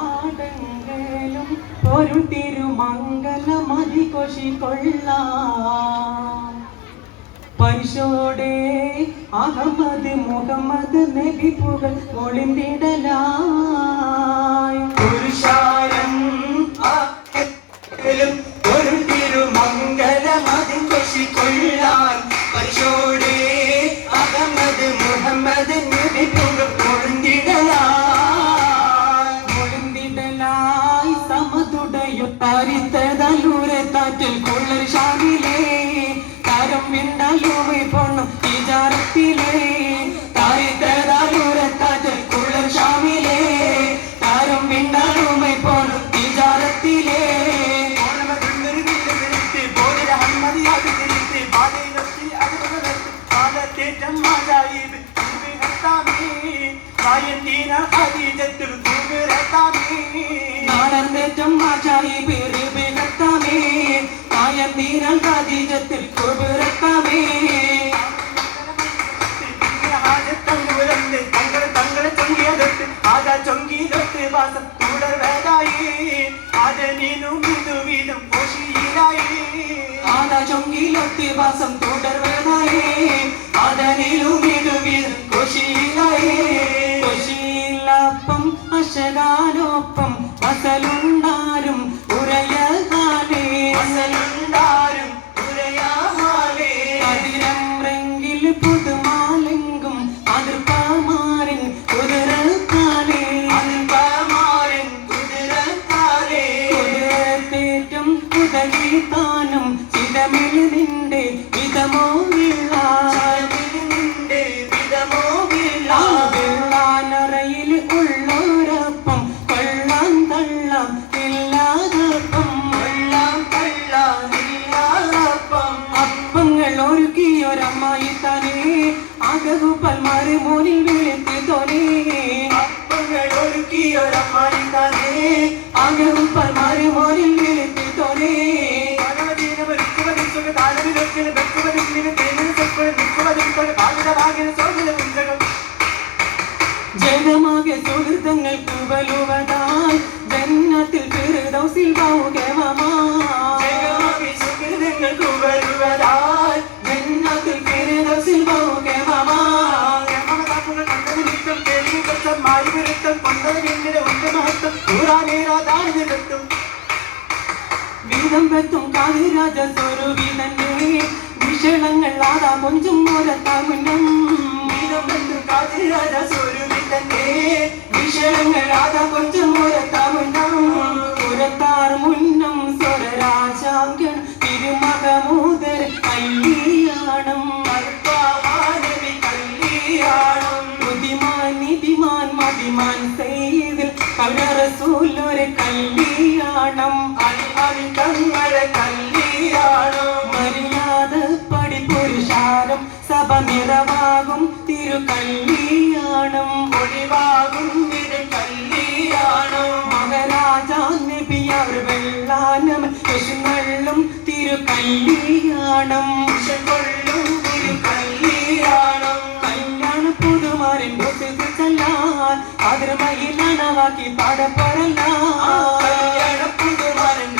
ആടെങ്കിലും ഒരു തിരുമംഗലമതി കൊള്ളാം പരിശോടെ അഹമ്മദ് മുഹമ്മദ് നബി പുകൾ ഒളിന്തിടലായി പുരുഷാരം ഒരു തിരുമംഗലമതി കൊള്ളാൻ പരിശോടെ അഹമ്മദ് മുഹമ്മദ് നബി പുകൾ ഒളിന്തിടലായി സമതുടയും താരിത്തൂരെ താറ്റിൽ കൊള്ളൽ ഷാമിലേ താരം വിണ്ടാലുമൈ പൊണ്ണും തിജാറത്തിലേ താരിത്തൂരെ താറ്റിൽ കൊള്ളൽ ഷാമിലേ താരം വിണ്ടാലുമൈ പൊണ്ണും തിജാറത്തിലേ നാളന്തേറ്റം മാചായി പേരുത്താമേ ആയന്തീരം ഖദീജത്തിൽ കുബിറത്താമേ തങ്ങളെ ചൊങ്കിയതൊട്ട് ആദാ ചൊങ്കിയിലൊട്ട് വാസം തുടർ വേദായി ആദനീനും വീതും കോശിയിലായി ആദാ ചൊങ്കിയിലൊട്ട് വാസം തുടർ വേദായി ആദനീനും വീതും കോശിയിലായി കൊശിയിലപ്പം അശകാനൊപ്പം വസലുണ്ടാരും ഉരയാലേ വസലുണ്ടാരും ഉരയാലേ അതിരം റെങ്കിൽ പുതുമാലെങ്കും അതിർപ്പമാരൻ കുതിരക്കാലേ അതിർപ്പമാരൻ കുതിരക്കാലേ കുതിരത്തേറ്റം കുതകിത്താനും ചിതമിൽ നിന്റെ വിധമോ വീഴ നിന്റെ വിധമോ വീഴ വെള്ളാനറയിൽ ഉള്ളോരപ്പം കൊള്ളാൻ തള്ളാം ഇല്ലാതപ്പം കൊള്ളാം തള്ളാം ഇല്ലാതപ്പം അപ്പങ്ങൾ ഒരുക്കിയൊരമ്മായി തന്നെ അകവുപ്പൽമാര് മോനിൽ വിളിച്ച് തോനേ അപ്പങ്ങൾ ഒരുക്കിയൊരമ്മായി തന്നെ അകവുപ്പൽമാര് മോനിൽ വിളിച്ച് തോനേ ജനമാകെ സുഹൃത്തങ്ങൾക്ക് വലുവതായി ജന്നത്തിൽ ഫിർദൗസിൽ ജനമാകെ സുഹൃത്തങ്ങൾക്ക് വലുവതായി ജന്നത്തിൽ ഫിർദൗസിൽ വീതം വെത്തും കാതിരാജ സ്വരൂപിതന്റെ വിഷണങ്ങൾ ആദാ കൊഞ്ചും മുരത്താമുന്നം വീതം വെത്തും കാതിരാജ സ്വരൂപിതന്റെ വിഷണങ്ങൾ ആദാ കൊഞ്ചും മുരത്താമുന്നം പുരത്താർ മുന്നം സ്വരരാജാങ്കൻ തിരുമകമൂതർ കല്യാണം കല്യാണം ബുദ്ധിമാൻ നിധിമാൻ മതിമാൻ ചെയ്തിൽ കലറസൂലൊരു കല്യാണം തങ്ങളെ കല്യാണം മര്യാദ പടി പുരുഷാരം സഭ നിറവാകും തിരു കല്യാണം ഒഴിവാകും തിരു കല്യാണം മഹാരാജാ നബിയാർ വെള്ളാനം യശുങ്ങളും തിരു കല്യാണം കൊള്ളും തിരു കല്യാണം കല്യാണ പുതുമാരൻ ചെല്ലാൻ അതിർമയിലണവാക്കി പാടപ്പറല്ല കല്യാണ പുതുമാരൻ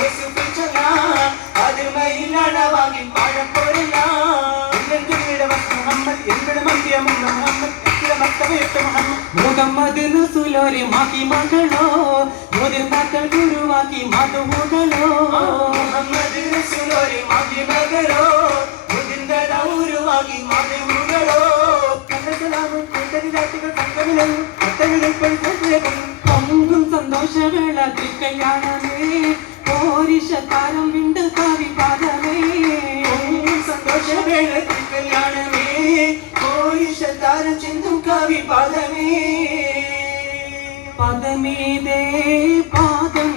അതിർമയിലണവാക്കി പാടപ്പറല്ല മുഹമ്മദ് റസൂലൊരു മാക്കി മകളോ മുതിർന്നാക്കൾ ഗുരുവാക്കി മധുകളോ മുഹമ്മദ് റസൂലൊരു മാക്കി മകളോ മുതിർന്ന ഗുരുവാക്കി മധുകളോ പൊങ്കും സന്തോഷവേള കല്യാണമേ പോരിഷത്താരം വിണ്ട കാവി പാദമേ പൊങ്കും സന്തോഷവേള കല്യാണമേ പോരിഷത്താരം ചിന്തും കാവി പാദമേ പദമീതേ പാദം